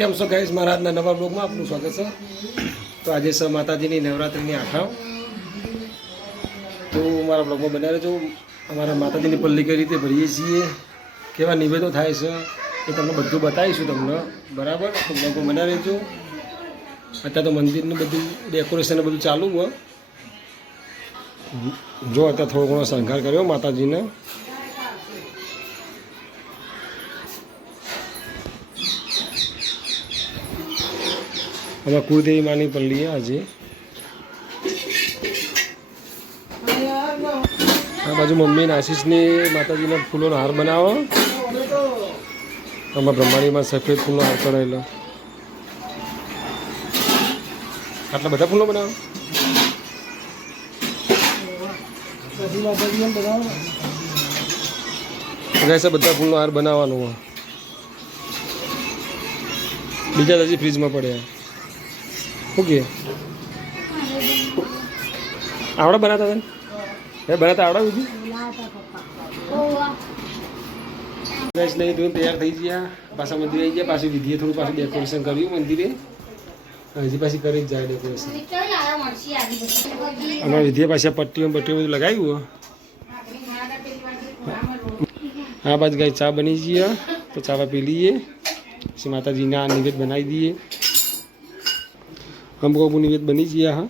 કેમ છો ગાઈશ મારા આજના નવા બ્લોગમાં આપનું સ્વાગત છે. તો આજે છે માતાજીની નવરાત્રિની આખાઓ તો મારા બ્લોગમાં બનાવી રહેજો. અમારા માતાજીની પલ્લી કઈ રીતે ભરીએ છીએ, કેવા નિવેદો થાય છે, એ તમને બધું બતાવીશું તમને. બરાબર? તો બ્લોગો બનાવી રહેજો. અત્યારે તો મંદિરનું બધું ડેકોરેશન બધું ચાલુ હોય જો અત્યારે થોડો ઘણો શણગાર કર્યો માતાજીને. અમે કુળદેવી માની પલ્લીએ આજે. આ બાજુ મમ્મી આશીષને માતાજીના ફૂલોનો હાર બનાવો. આમાં બ્રહ્માણીમાં સફેદ ફૂલનો હાર કરાયેલો આટલા બધા ફૂલો બનાવો. બધા ફૂલનો હાર બનાવવાનો બીજા હજી ફ્રીજમાં પડ્યા. ઓકે આવડે બનાતા તને હે, બનાતા આવડે બીજું ગેસ નહીં ધોઈને તૈયાર થઈ ગયા. પાછા મંદિરે આવી ગયા. પાછું વિધિએ થોડું પાછું ડેકોરેશન કર્યું મંદિરે. હજી પાછી કરી જ જાય ડેકોરેશન અમારા વિધિએ પાછી પટ્ટીઓ પટ્ટીઓ બધું લગાવ્યું, હો. બાદ ગાય ચા બની જઈએ તો ચાવા પી લઈએ. પછી માતાજીના નિવેદ બનાવી દઈએ. અમુક નિવેદ બની ગયા હા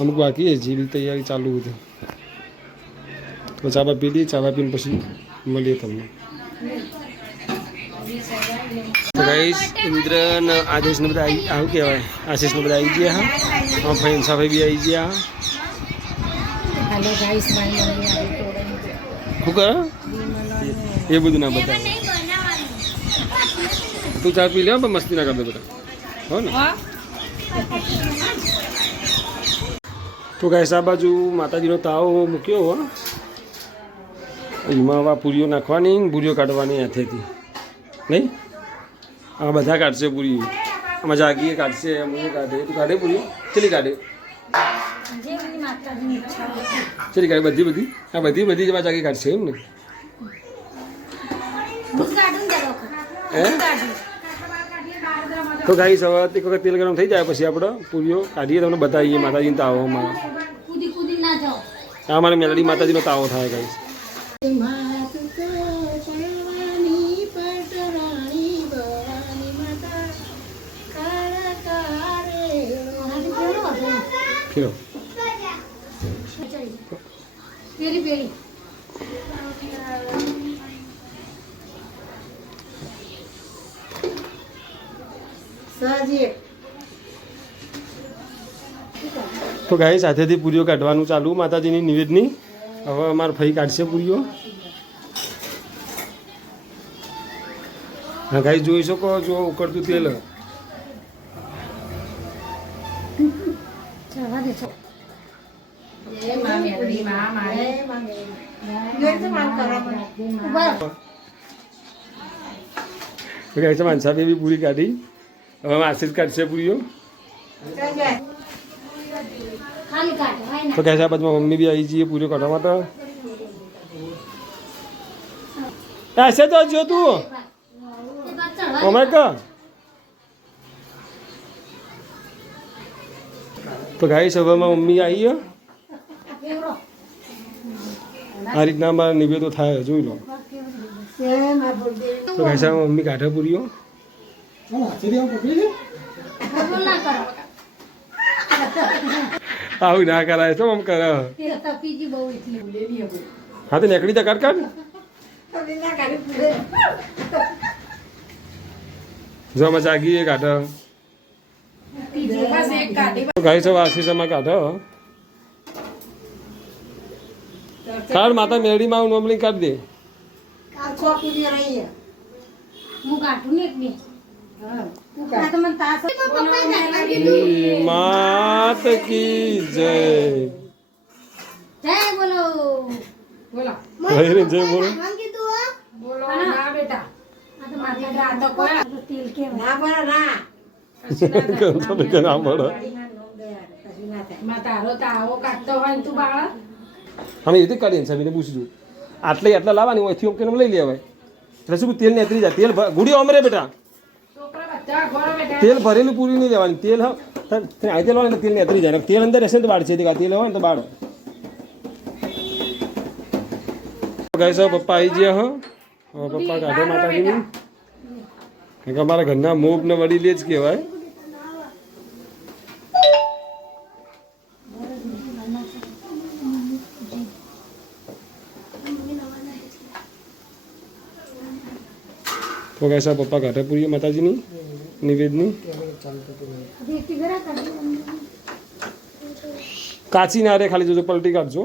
અમુક બાકી છે જેવી તૈયારી ચાલુ હતી તો ચાબા પી લઈએ ચાબા પીને પછી મળીએ તમને ગાઈશ ઇન્દ્ર ને આદેશ બધા આવી આવું કહેવાય આશીષને બધા આવી ગયા હા હા સાફાઈ બી આવી ગયા શું કર એ બધું ના બતાવે તું ચા પી લે મસ્તી ના કરતો બધા હો ને તો ગાઈસ આ બાજુ માતાજીનો તાવ મૂક્યો હો. એમાં આવા પૂરીઓ નાખવાની પૂરીઓ કાઢવાની હાથેથી. નહીં? આ બધા કાઢશે પૂરી. આમાં જાગીએ કાઢશે અમને કાઢે. તું કાઢે પૂરીઓ ચલી કાઢે? ચલી કાઢે? બધી બધી? આ બધી બધી જવા જાગી કાઢશે એમ ને? હું કાઢું ને દર હે? વખત કાઢું તો ગાઈ સવાર એક વખત તેલ ગરમ થઈ જાય પછી આપણે પૂરીઓ કાઢીએ તમને બતાવીએ માતાજીનો તાવો અમારો કૂદી કૂદી ના જાઓ. આ અમારે મેલડી માતાજીનો તાવો થાય ગાઈસ. માત તો પરવાની તો ગાઈ સાથેથી પૂરીઓ કાઢવાનું ચાલુ. માતાજીની નિવેદની. હવે અમારો ભાઈ કાઢશે પૂરીઓ. હા ગાઈ જોઈ શકો જો ઉકળતું તેલ. માનસા દે છો. ઊભા રહો. તો ગાઈ છે માનસાબે બી પૂરી કાઢી. હવે આશીષ કાઢશે પૂરીઓ? તો કહે છે બાજુમાં મમ્મી બી આવી જઈએ પૂરીઓ કાઢવા માટે. આશે તો જો તું. અમે ક? તો ગાઈ સભામાં મમ્મી આવી. આ રીતના અમારા નિવેદો થાય જોઈ લો તો ગાઈ સાહેબ મમ્મી કાઢે પૂરીઓ. આવું ના કરાય શું આમ કરે? હા તો નીકળી જા કાઢ કાઢ જો અમે જાગીએ કાઢે. તો ગાઈ સૌ આશીષમાં કાઢો. કાઢ માતા મેળીમાં આવું નોમલી કાઢ દે. હું કાઢું ને માત કી જય. જય બોલો. ભાઈને જય બોલો. આ તો માતા તેલ કેવાય ગણતો ને કે બાળા અમે એ રીતે કાઢીએ સાહેબને પૂછજો. આટલે આટલા લાવવાની હોયથી ઓકે લઈ લેવાય? એટલે શું તેલ ને જાય? તેલ ભ- અમરે બેટા. તેલ ભરેલું પૂરી નહીં લેવાની. તેલ હા આ તેલ ને તેલ નીતરી જાય. તેલ અંદર રહેશે ને તો બાળ છે તેલ હોય ને તો બાળો. ગાઈસ પપ્પા આવી ગયા હો. પપ્પા કાઢો માતાજીની. કારણ કે અમારા ઘરના મોગ ને વડી લે જ કહેવાય. તો ગાઈસ પપ્પા કાઢે પૂરી માતાજીની. નિવેદની? કાચી ના રે, ખાલી જોજો, પલટી કાઢજો.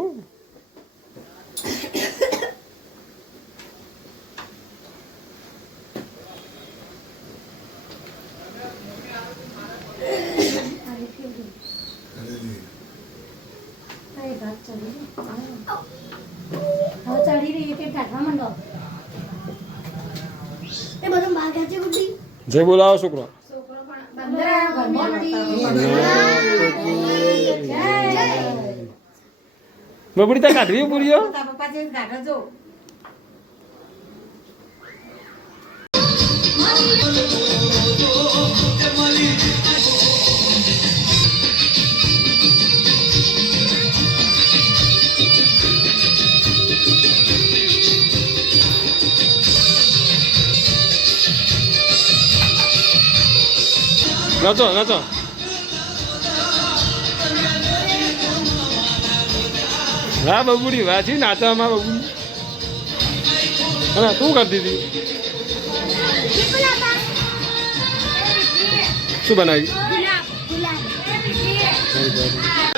ચડી રહી કે કાઢવા માંડો? એ બધું છે બુદ્ધિ જય બોલાવો છોકરો. બબડી ત્યાં કાઢવી પૂરીઓ રચો ગાઢો જો નાચો નાચો હા બબુડી વાંચી નાચવામાં બબુડી. અને શું કરતી હતી? શું બનાવી?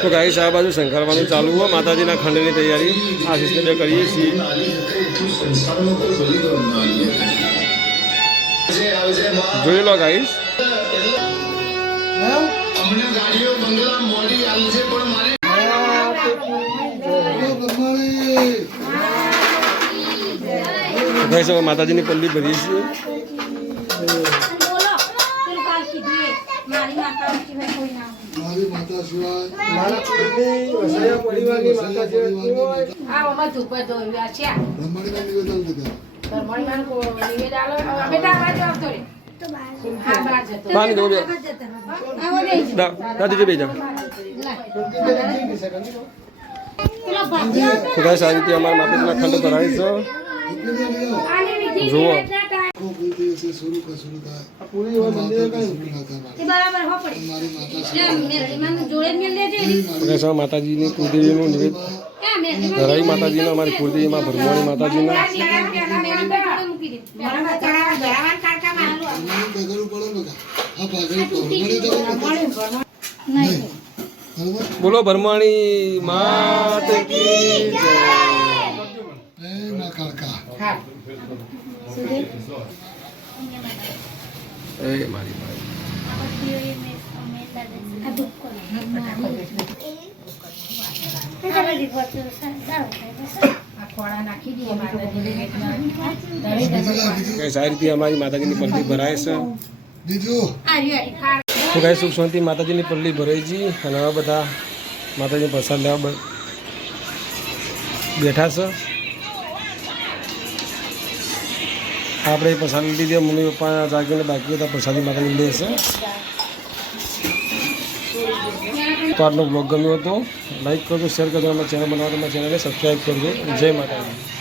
તો ગાઈસ સાહેબ બાજુ શંકરવાનું ચાલુ હોય. માતાજીના ખંડની તૈયારી આશીષને કરીએ છીએ. જોઈ લો માતાજીની પલ્લી છીએ બોલો પેલું કાલ કીધું એ મારી માતા સિવાય કોઈ ના હોય. મારી માતા સિવાય આ ઓમાં ધૂપ તો વાચ્યા બ્રહ્માંડના નિવેદન લીધા ઘરમાળી માન કો નિવેદ આલો હવે બેટા બાજુ આવતો રે બાની દો દાદી જો બેજા ખુદાશ આ રીતે અમારા માતાજીના ખંડ ધરાવી છે જુઓ માતાજીની કુળદેવીનું નિવેદ ધરાવી માતાજીના અમારી કુળદેવીમાં ભરમવાણી માતાજીના હું બગડવું પડે હા પાઘડી બોલો ભરમાણી માત કી મા કાકા. હા. રીતે અમારી માતાજીની પલ્લી ભરાય છે? તો ગાઈસ સુખ શાંતિ માતાજીની પલ્લી ભરાઈ છે અને હવે બધા માતાજી પ્રસાદ લેવા બેઠા છે. આપણે પ્રસાદ લીધી મમ્મી પપ્પા જાગીને બાકી બધા પ્રસાદી માતાજી લે છે. તો આજનો બ્લોગ ગમ્યો હતો. લાઈક કરજો શેર કરજો, અમારા ચેનલ બનાવો તમારા ચેનલને સબસ્ક્રાઈબ કરજો. જય માતાજી.